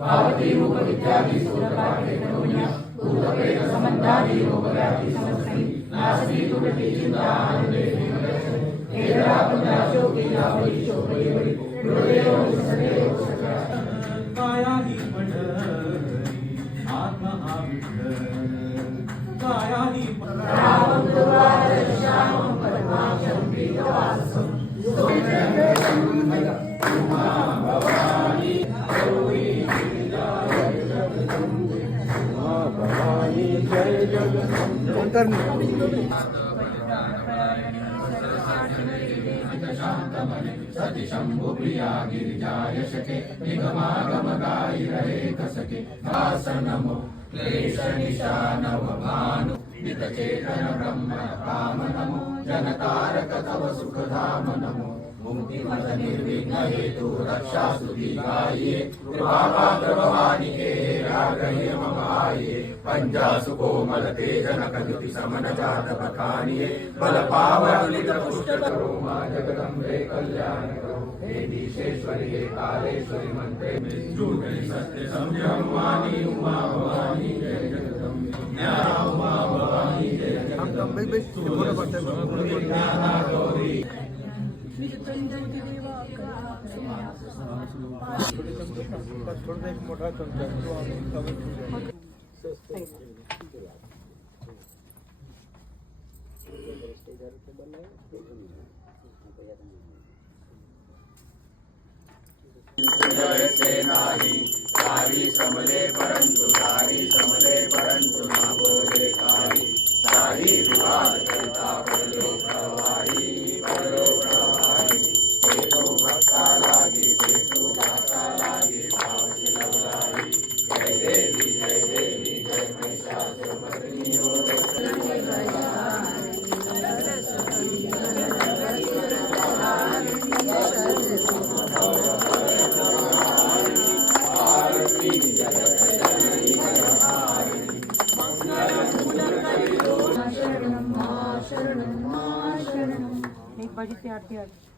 पावती रूप विद्यादि सूत्रपाठे करोण्या भूतप्रेत संबंधादि रोगव्याधि समस्तहि नास्ति तुरति चिन्तानन्दे केवला पुण्याचो केलावली शोभयवली गुरुदेवो सदैव सदा काया ही पंढरी आत्मा हा विठ्ठल काया ही रामं दुर्वादशामं परमाक्षं वेदवासं सति शंभु प्रिया गिरिजाय शके निगमागम गाई रहे कसके दास नमो क्लेश निशानव भानु नित चेतन ब्रह्म काम नमो जनतारक तव सुख धाम नमो मुक्ति मत निर्विघ्न हेतु रक्षा स्तुति गाइए कृपा पात्र भवानी के रागहिय मम आइए पंजा सुकोमल तेज नकदुति समन जात बखानिए बल पावन नित पुष्ट करो मां जगदम्बे कल्याण करो हे विशेश्वरी हे कालेश्वरी मंत्रे में झूठे सत्य संयम वाणी उमा भवानी जय जगदम्बे ज्ञान उमा भवानी जय जगदम्बे ज्ञाना गौरी मोठा जय से नाही सारी समले परंतु सारी समले परंतु ना बोले काही सारी विवाद करता पडलो प्रवाही तो भक्ता लागी तो दाता लागी भाव शिलवलाई जय देवी जय महिषासुरमर्दिनी एक बजे से 8 के 8